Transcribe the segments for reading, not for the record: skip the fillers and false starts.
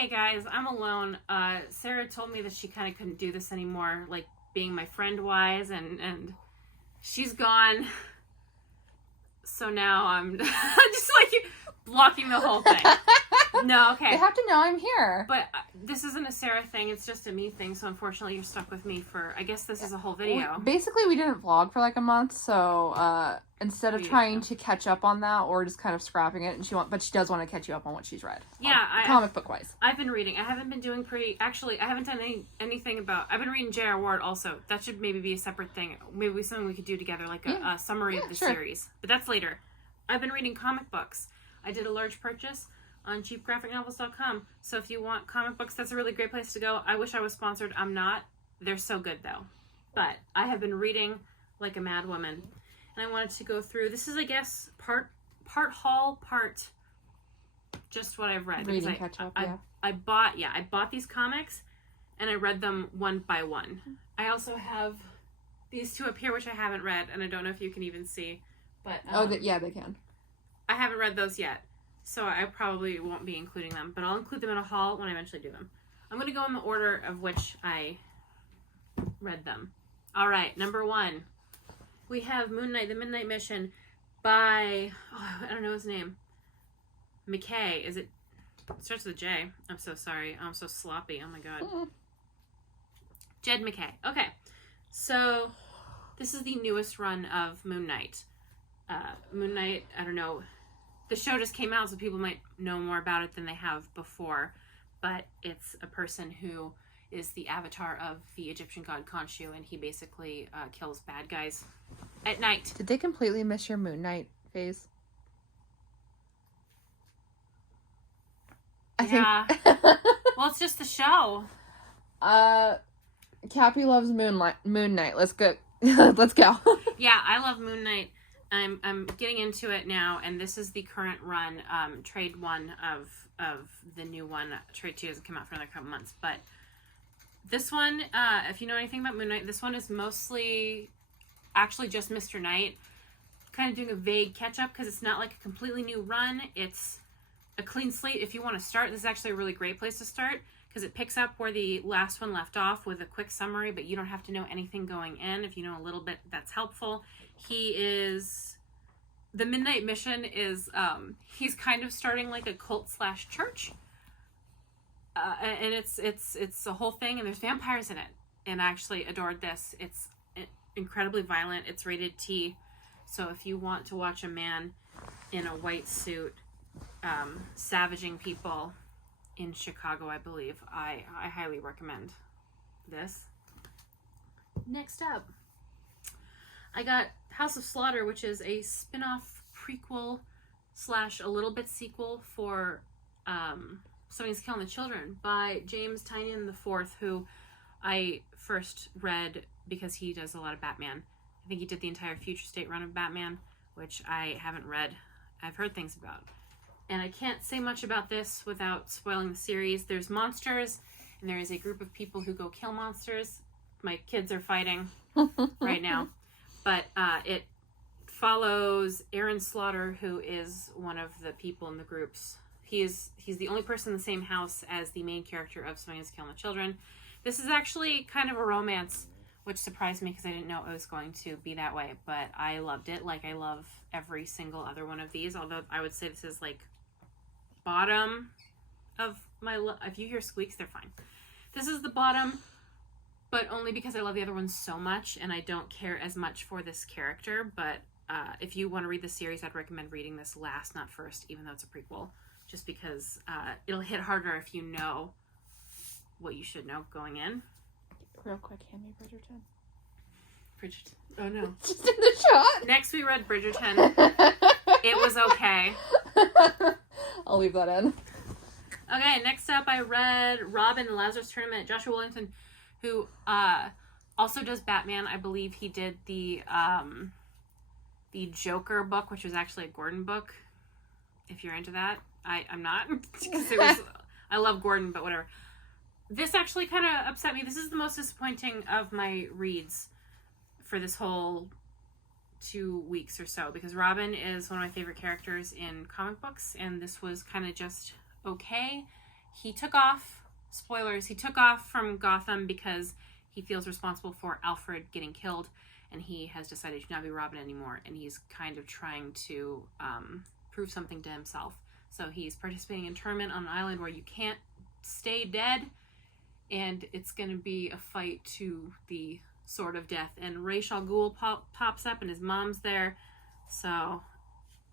hey guys, I'm alone. Sarah told me that she kind of couldn't do this anymore, like being my friend wise, and she's gone. So now I'm just like blocking the whole thing. No, okay. They have to know I'm here. But this isn't a Sarah thing, it's just a me thing, so unfortunately you're stuck with me for, I guess this is a whole video. Basically, we didn't vlog for like a month, so instead of trying to catch up on that or just kind of scrapping it, but she does want to catch you up on what she's read. Yeah, comic book wise. I've been reading. I haven't been doing I haven't done anything about, I've been reading J.R. Ward also. That should maybe be a separate thing. Maybe something we could do together, like a summary of the series. But that's later. I've been reading comic books. I did a large purchase on cheapgraphicnovels.com. So if you want comic books, that's a really great place to go. I wish I was sponsored. I'm not. They're so good though. But I have been reading like a mad woman. And I wanted to go through, this is I guess part haul, part just what I've read. Reading catch up, I bought these comics and I read them one by one. I also have these two up here which I haven't read, and I don't know if you can even see. But they can. I haven't read those yet. So I probably won't be including them, but I'll include them in a haul when I eventually do them. I'm going to go in the order of which I read them. All right, number 1. We have Moon Knight, The Midnight Mission by, I don't know his name. McKay. It starts with a J. I'm so sorry. I'm so sloppy. Oh my God. Jed McKay. Okay. So this is the newest run of Moon Knight. Moon Knight, I don't know. The show just came out, so people might know more about it than they have before. But it's a person who is the avatar of the Egyptian god Khonshu, and he basically kills bad guys at night. Did they completely miss your Moon Knight phase? Yeah. Well, it's just the show. Cappie loves Moon Knight. Let's go. Let's go. Yeah, I love Moon Knight. I'm getting into it now, and this is the current run, trade 1 of the new one. Trade 2 doesn't come out for another couple months, but this one, if you know anything about Moon Knight, this one is mostly actually just Mr. Knight, kind of doing a vague catch-up, because it's not like a completely new run. It's a clean slate. If you want to start, this is actually a really great place to start, because it picks up where the last one left off with a quick summary, but you don't have to know anything going in. If you know a little bit, that's helpful. The Midnight Mission is, he's kind of starting like a cult/church. And it's a whole thing, and there's vampires in it. And I actually adored this. It's incredibly violent. It's rated T. So if you want to watch a man in a white suit, savaging people in Chicago, I believe, I highly recommend this. Next up, I got House of Slaughter, which is a spin-off prequel / a little bit sequel for Somebody's Killing the Children by James Tynion IV, who I first read because he does a lot of Batman. I think he did the entire Future State run of Batman, which I haven't read. I've heard things about. And I can't say much about this without spoiling the series. There's monsters, and there is a group of people who go kill monsters. My kids are fighting right now. But it follows Aaron Slaughter, who is one of the people in the groups. He's the only person in the same house as the main character of Somebody's Killing the Children. This is actually kind of a romance, which surprised me because I didn't know it was going to be that way. But I loved it, like I love every single other one of these. Although I would say this is like bottom of my... If you hear squeaks, they're fine. This is the bottom, but only because I love the other ones so much, and I don't care as much for this character. But if you want to read the series, I'd recommend reading this last, not first, even though it's a prequel. Just because it'll hit harder if you know what you should know going in. Real quick, hand me Bridgerton. Bridgerton. Oh no. Just in the shot. Next we read Bridgerton. It was okay. I'll leave that in. Okay, next up I read Robin and Lazarus Tournament. Joshua Williamson, who also does Batman. I believe he did the Joker book, which was actually a Gordon book. If you're into that. I'm not. Because I love Gordon, but whatever. This actually kind of upset me. This is the most disappointing of my reads for this whole 2 weeks or so, because Robin is one of my favorite characters in comic books, and this was kind of just okay. he took off, spoilers, he took off from Gotham because he feels responsible for Alfred getting killed, and he has decided to not be Robin anymore, and he's kind of trying to prove something to himself. So he's participating in a tournament on an island where you can't stay dead, and it's going to be a fight to the sword of death. And Ra's al Ghul pops up, and his mom's there. So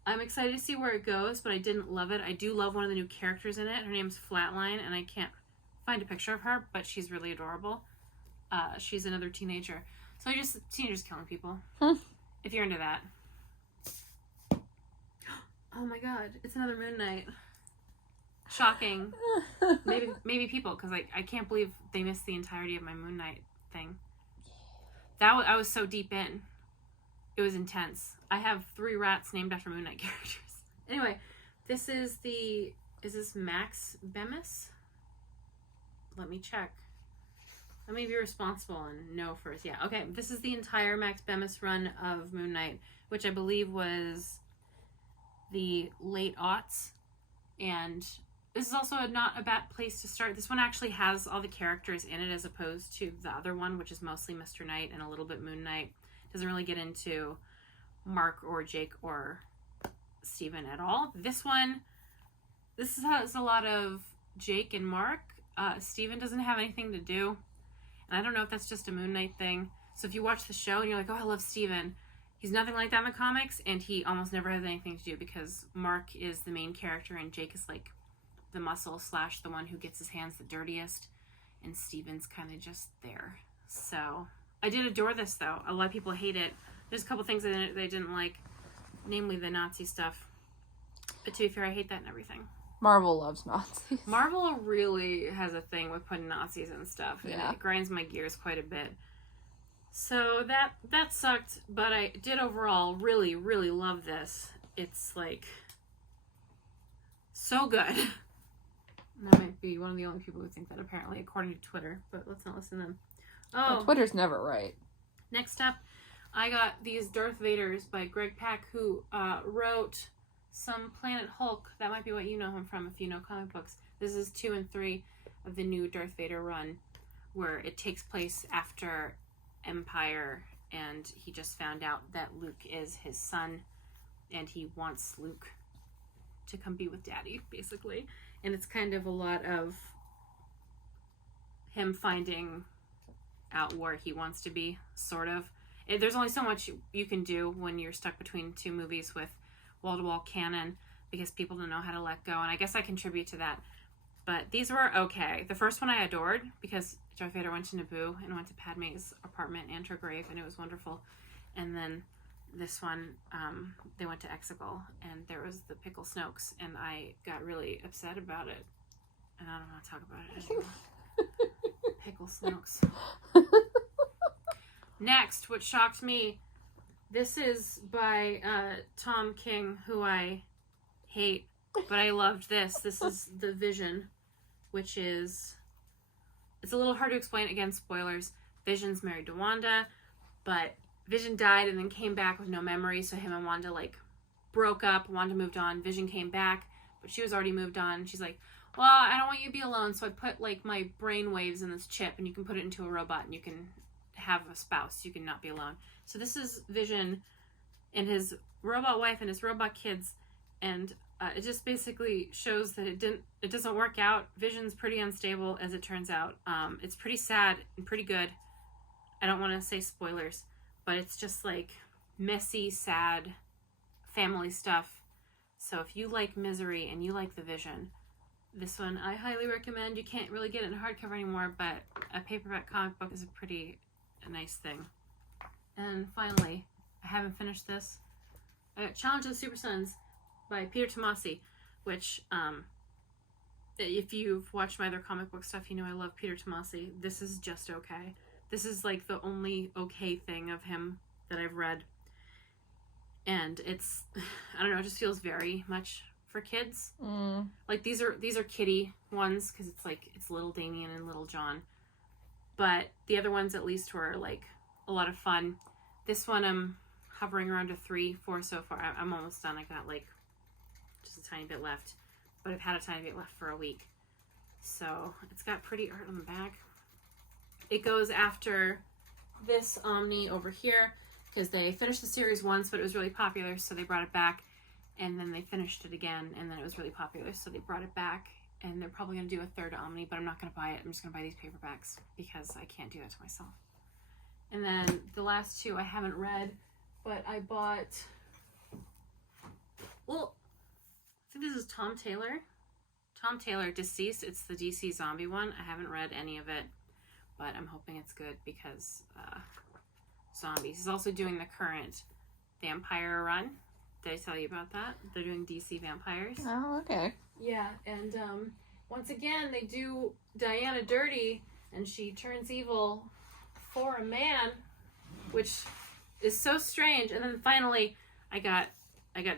I'm excited to see where it goes, but I didn't love it. I do love one of the new characters in it. Her name's Flatline, and I can't find a picture of her, but she's really adorable. She's another teenager. So teenagers killing people. If you're into that. Oh my god, it's another Moon Knight. Shocking. Maybe people, because I can't believe they missed the entirety of my Moon Knight thing. I was so deep in. It was intense. I have 3 rats named after Moon Knight characters. Anyway, is this Max Bemis? Let me check. Let me be responsible and know first. Yeah, okay. This is the entire Max Bemis run of Moon Knight, which I believe was the late aughts. And this is also not a bad place to start. This one actually has all the characters in it as opposed to the other one, which is mostly Mr. Knight and a little bit Moon Knight. Doesn't really get into Mark or Jake or Steven at all. This has a lot of Jake and Mark. Steven doesn't have anything to do. And I don't know if that's just a Moon Knight thing. So if you watch the show and you're like, oh, I love Steven, he's nothing like that in the comics, and he almost never has anything to do because Mark is the main character and Jake is like the muscle / the one who gets his hands the dirtiest, and Steven's kind of just there. So I did adore this, though. A lot of people hate it. There's a couple things in it they didn't like, namely the Nazi stuff. But to be fair, I hate that and everything. Marvel loves Nazis. Marvel really has a thing with putting Nazis and stuff, and yeah. It grinds my gears quite a bit. So that sucked, but I did overall really, really love this. It's like so good. And I might be one of the only people who think that, apparently, according to Twitter, but let's not listen to them. Well, Twitter's never right. Next up, I got these Darth Vaders by Greg Pak, who wrote some Planet Hulk. That might be what you know him from if you know comic books. This is 2 and 3 of the new Darth Vader run, where it takes place after Empire, and he just found out that Luke is his son, and he wants Luke to come be with Daddy, basically. And it's kind of a lot of him finding out where he wants to be, sort of. There's only so much you can do when you're stuck between 2 movies with wall-to-wall canon, because people don't know how to let go, and I guess I contribute to that. But these were okay. The first one I adored, because Darth Vader went to Naboo and went to Padme's apartment and her grave, and it was wonderful. And then this one, they went to Exegol, and there was the Pickle Snokes, and I got really upset about it. And I don't want to talk about it anymore. Pickle Snokes. Next, what shocked me, this is by Tom King, who I hate, but I loved this. This is The Vision, which is... It's a little hard to explain. Again, spoilers. Vision's married to Wanda, but Vision died and then came back with no memory, so him and Wanda, broke up. Wanda moved on. Vision came back, but she was already moved on. She's like, well, I don't want you to be alone, so I put, my brain waves in this chip, and you can put it into a robot, and you can have a spouse. You can not be alone. So this is Vision and his robot wife and his robot kids, and it just basically shows that it doesn't work out. Vision's pretty unstable, as it turns out. It's pretty sad and pretty good. I don't want to say spoilers, but it's just messy, sad family stuff. So if you like Misery and you like The Vision, this one I highly recommend. You can't really get it in hardcover anymore, but a paperback comic book is a nice thing. And finally, I haven't finished this. I got Challenge of the Super Sons by Peter Tomasi, which, if you've watched my other comic book stuff, you know I love Peter Tomasi. This is just okay. This is the only okay thing of him that I've read. And it's, I don't know, it just feels very much for kids. These are kiddie ones, because it's little Damien and little John. But the other ones at least were a lot of fun. This one I'm hovering around a 3-4 so far. I'm almost done. I got just a tiny bit left, but I've had a tiny bit left for a week. So it's got pretty art on the back. It goes after this Omni over here because they finished the series once, but it was really popular, so they brought it back. And then they finished it again, and then it was really popular, so they brought it back. And they're probably going to do a third Omni, but I'm not going to buy it. I'm just going to buy these paperbacks because I can't do that to myself. And then the last two I haven't read, but I bought... Well, I think this is Tom Taylor. Tom Taylor, Deceased. It's the DC zombie one. I haven't read any of it, but I'm hoping it's good because zombies. He's also doing the current vampire run. Did I tell you about that? They're doing DC vampires. Oh, okay. Yeah, and once again, they do Diana dirty, and she turns evil for a man, which is so strange. And then finally, I got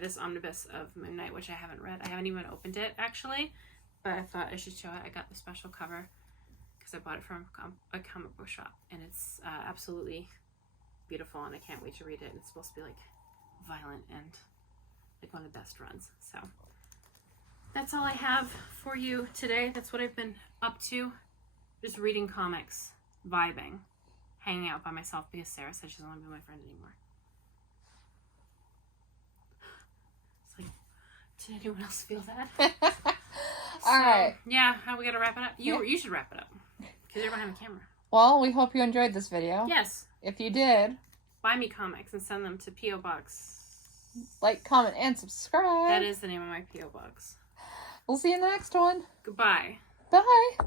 this omnibus of Moon Knight, which I haven't read. I haven't even opened it, actually, but I thought I should show it. I got the special cover because I bought it from a comic book shop, and it's absolutely beautiful, and I can't wait to read it. It's supposed to be, like, violent and, like, one of the best runs. So that's all I have for you today. That's what I've been up to. Just reading comics, vibing, hanging out by myself because Sarah said she doesn't want to be my friend anymore. Did anyone else feel that? All right. Yeah, how we gotta wrap it up? You should wrap it up because you're behind the camera. Well, we hope you enjoyed this video. Yes. If you did, buy me comics and send them to P.O. Box. Like, comment, and subscribe. That is the name of my P.O. Box. We'll see you in the next one. Goodbye. Bye.